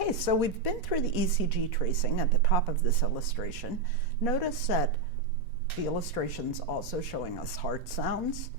Okay, so we've been through the ECG tracing at the top of this illustration. Notice that the illustration's also showing us heart sounds,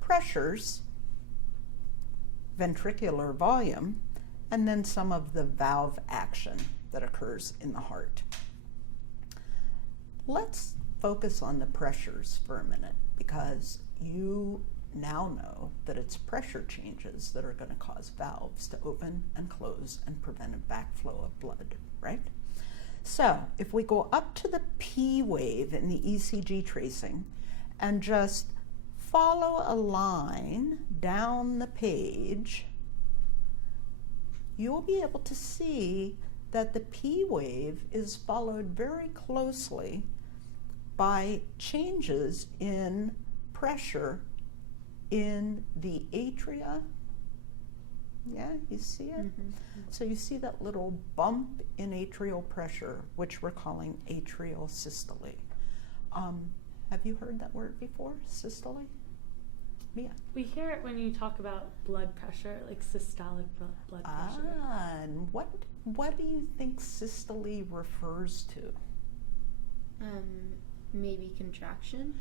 pressures, ventricular volume, and then some of the valve action that occurs in the heart. Let's focus on the pressures for a minute, because you now know that it's pressure changes that are going to cause valves to open and close and prevent a backflow of blood, right? So if we go up to the P wave in the ECG tracing and just follow a line down the page, you'll be able to see that the P wave is followed very closely by changes in pressure in the atria. Yeah, you see it? Mm-hmm. So you see that little bump in atrial pressure, which we're calling atrial systole. Have you heard that word before, systole? Mia? We hear it when you talk about blood pressure, like systolic blood pressure. And what do you think systole refers to? Maybe contraction?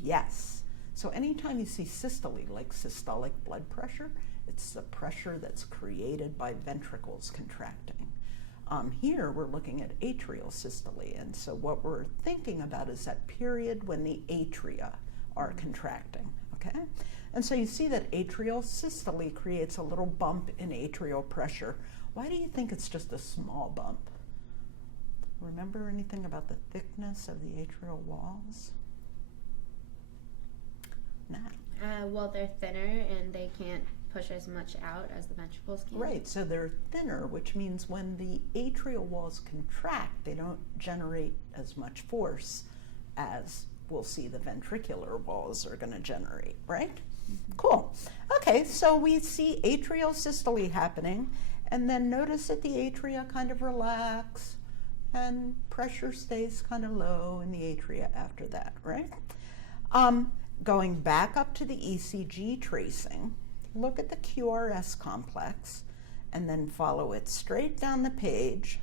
Yes. So anytime you see systole, like systolic blood pressure, it's the pressure that's created by ventricles contracting. Here we're looking at atrial systole, and so what we're thinking about is that period when the atria are contracting, okay? And so you see that atrial systole creates a little bump in atrial pressure. Why do you think it's just a small bump? Remember anything about the thickness of the atrial walls? No. Well, they're thinner and they can't push as much out as the ventricles can. Right, so they're thinner, which means when the atrial walls contract, they don't generate as much force as we'll see the ventricular walls are going to generate, right? Mm-hmm. Cool. Okay, so we see atrial systole happening, and then notice that the atria kind of relax, and pressure stays kind of low in the atria after that, right? Going back up to the ECG tracing, look at the QRS complex and then follow it straight down the page,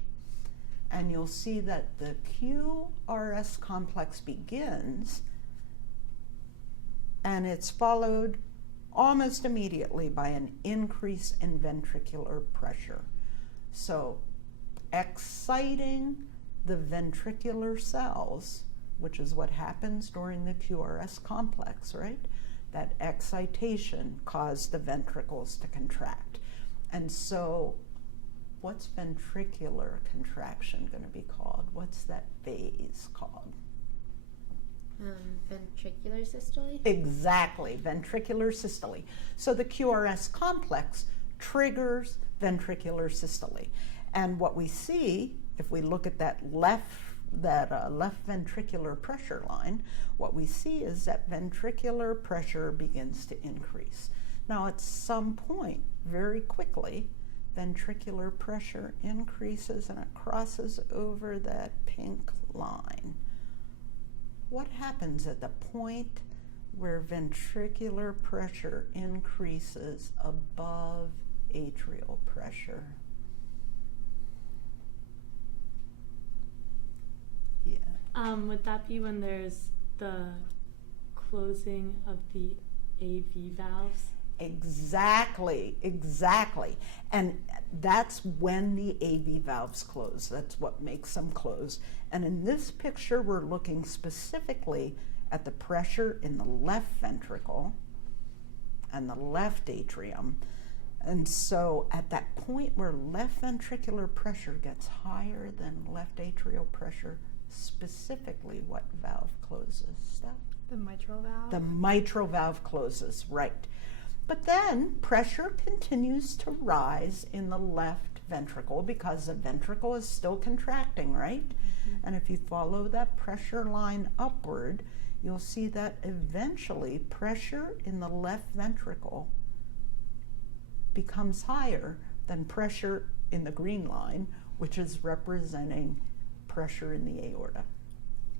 and you'll see that the QRS complex begins and it's followed almost immediately by an increase in ventricular pressure. So exciting the ventricular cells, which is what happens during the QRS complex, right? That excitation caused the ventricles to contract. And so what's ventricular contraction going to be called? What's that phase called? Ventricular systole? Exactly, ventricular systole. So the QRS complex triggers ventricular systole. And what we see, if we look at that left ventricular pressure line, what we see is that ventricular pressure begins to increase. Now at some point, very quickly, ventricular pressure increases and it crosses over that pink line. What happens at the point where ventricular pressure increases above atrial pressure? Would that be when there's the closing of the AV valves? Exactly. And that's when the AV valves close. That's what makes them close. And in this picture, we're looking specifically at the pressure in the left ventricle and the left atrium. And so at that point where left ventricular pressure gets higher than left atrial pressure, specifically what valve closes? Steph? The mitral valve? The mitral valve closes, right. But then pressure continues to rise in the left ventricle because the ventricle is still contracting, right? Mm-hmm. And if you follow that pressure line upward, you'll see that eventually pressure in the left ventricle becomes higher than pressure in the green line, which is representing pressure in the aorta.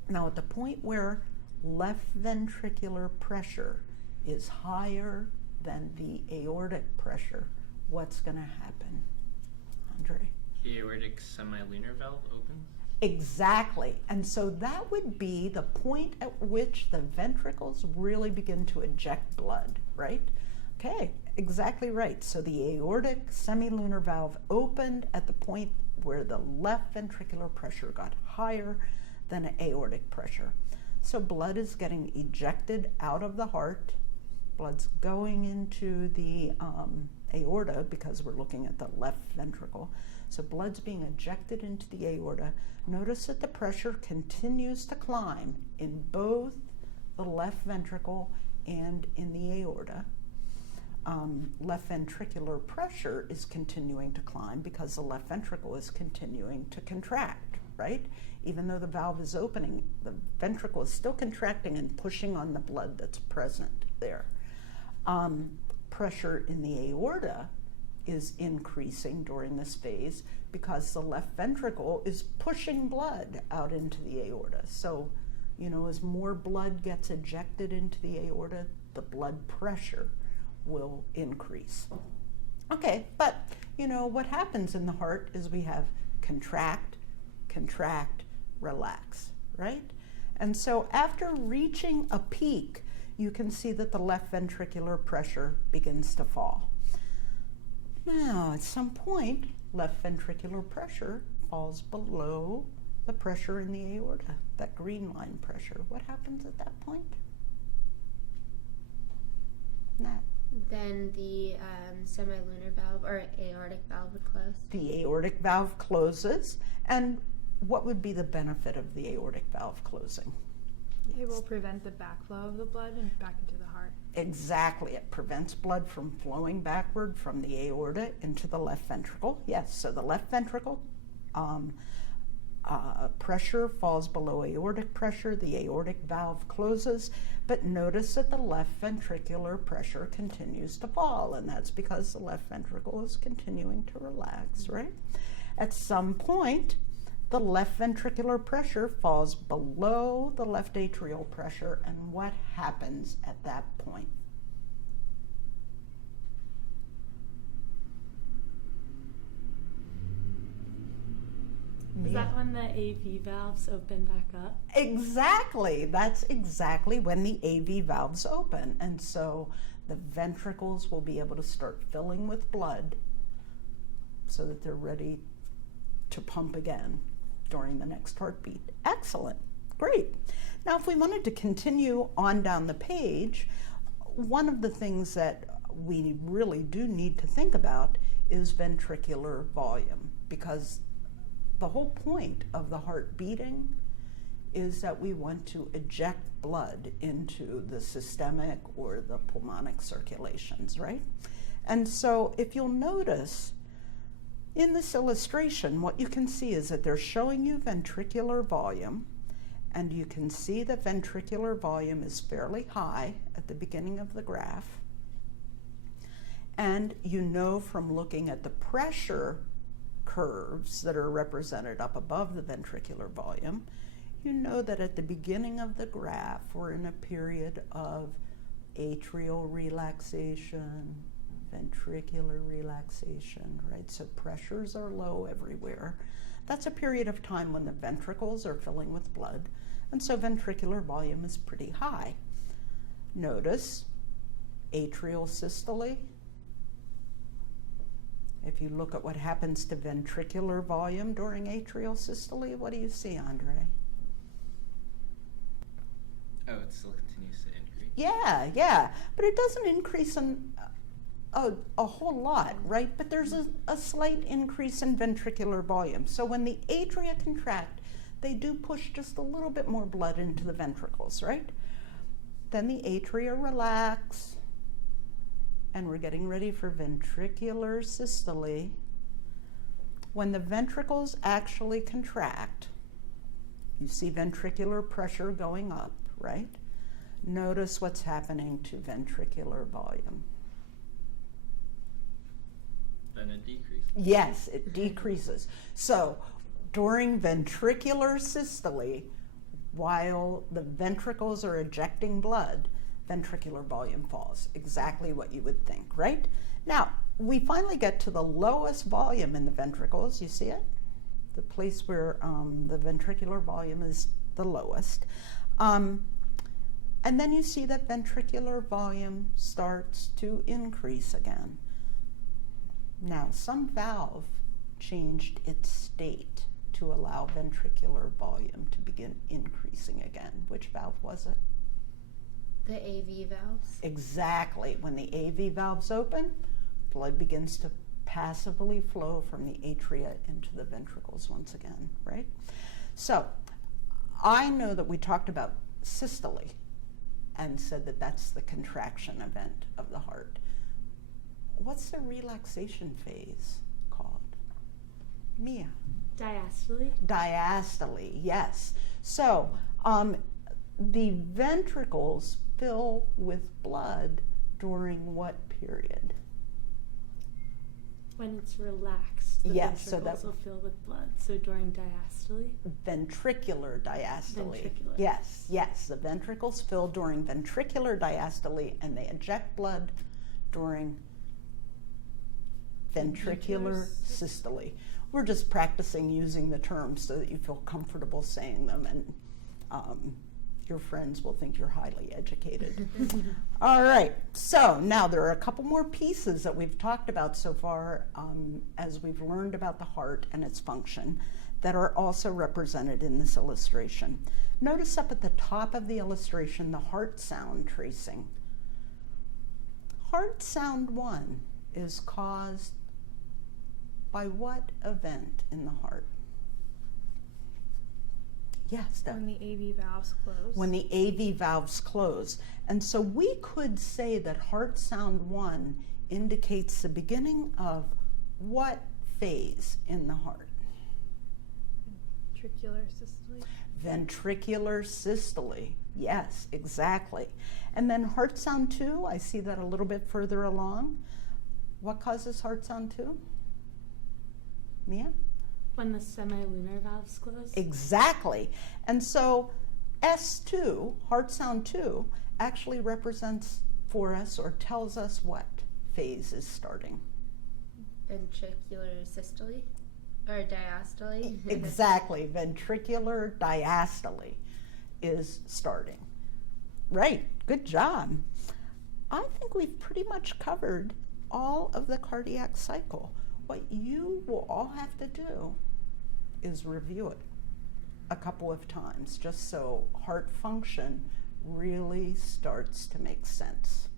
Now at the point where left ventricular pressure is higher than the aortic pressure, what's going to happen? Andre? aortic semilunar valve opens? Exactly. And so that would be the point at which the ventricles really begin to eject blood, right? Okay, exactly right. So the aortic semilunar valve opened at the point where the left ventricular pressure got higher than aortic pressure. So blood is getting ejected out of the heart. Blood's going into the aorta because we're looking at the left ventricle. So blood's being ejected into the aorta. Notice that the pressure continues to climb in both the left ventricle and in the aorta. Left ventricular pressure is continuing to climb because the left ventricle is continuing to contract, right? Even though the valve is opening, the ventricle is still contracting and pushing on the blood that's present there. Pressure in the aorta is increasing during this phase because the left ventricle is pushing blood out into the aorta. So, as more blood gets ejected into the aorta, the blood pressure will increase. Okay, but what happens in the heart is we have contract, contract, relax, right? And so after reaching a peak, you can see that the left ventricular pressure begins to fall. Now, at some point, left ventricular pressure falls below the pressure in the aorta, that green line pressure. What happens at that point? Nat. Then the semilunar valve or aortic valve would close. The aortic valve closes, and what would be the benefit of the aortic valve closing? It will prevent the backflow of the blood and back into the heart. Exactly. It prevents blood from flowing backward from the aorta into the left ventricle. Yes, so the left ventricle pressure falls below aortic pressure. The aortic valve closes, but notice that the left ventricular pressure continues to fall, and that's because the left ventricle is continuing to relax, right? At some point, the left ventricular pressure falls below the left atrial pressure, and what happens at that point? Is that when the AV valves open back up? Exactly. That's exactly when the AV valves open. And so the ventricles will be able to start filling with blood so that they're ready to pump again during the next heartbeat. Excellent. Great. Now, if we wanted to continue on down the page, one of the things that we really do need to think about is ventricular volume, because the whole point of the heart beating is that we want to eject blood into the systemic or the pulmonic circulations, right? And so if you'll notice in this illustration, what you can see is that they're showing you ventricular volume, and you can see that ventricular volume is fairly high at the beginning of the graph. And you know from looking at the pressure curves that are represented up above the ventricular volume, you know that at the beginning of the graph, we're in a period of atrial relaxation, ventricular relaxation, right? So pressures are low everywhere. That's a period of time when the ventricles are filling with blood, and so ventricular volume is pretty high. Notice atrial systole. If you look at what happens to ventricular volume during atrial systole, what do you see, Andre? Oh, it still continues to increase. Yeah, but it doesn't increase in a whole lot, right? But there's a slight increase in ventricular volume. So when the atria contract, they do push just a little bit more blood into the ventricles, right? Then the atria relax, and we're getting ready for ventricular systole. When the ventricles actually contract, you see ventricular pressure going up, right? Notice what's happening to ventricular volume. Then it decreases. Yes, it decreases. So during ventricular systole, while the ventricles are ejecting blood, ventricular volume falls. Exactly what you would think, right? Now, we finally get to the lowest volume in the ventricles. You see it? The place where the ventricular volume is the lowest. And then you see that ventricular volume starts to increase again. Now, some valve changed its state to allow ventricular volume to begin increasing again. Which valve was it? The AV valves. Exactly. When the AV valves open, blood begins to passively flow from the atria into the ventricles once again, right? So, I know that we talked about systole and said that that's the contraction event of the heart. What's the relaxation phase called? Mia? Diastole? Diastole, yes. So the ventricles fill with blood during what period? When it's relaxed, the Yes, so ventricles that- will fill with blood. So during diastole? Ventricular diastole. Ventricular. Yes, yes. The ventricles fill during ventricular diastole and they eject blood during ventricular systole. We're just practicing using the terms so that you feel comfortable saying them, and your friends will think you're highly educated. All right, so now there are a couple more pieces that we've talked about so far as we've learned about the heart and its function that are also represented in this illustration. Notice up at the top of the illustration the heart sound tracing. Heart sound 1 is caused by what event in the heart? Yes, Deb. When the AV valves close. When the AV valves close. And so we could say that heart sound 1 indicates the beginning of what phase in the heart? Ventricular systole. Ventricular systole. Yes, exactly. And then heart sound 2, I see that a little bit further along. What causes heart sound 2? Mia? When the semilunar valves close? Exactly. And so S2, heart sound 2, actually represents for us or tells us what phase is starting. Ventricular systole? Or diastole? Exactly. Ventricular diastole is starting. Right. Good job. I think we've pretty much covered all of the cardiac cycle. What you will all have to do is review it a couple of times just so heart function really starts to make sense.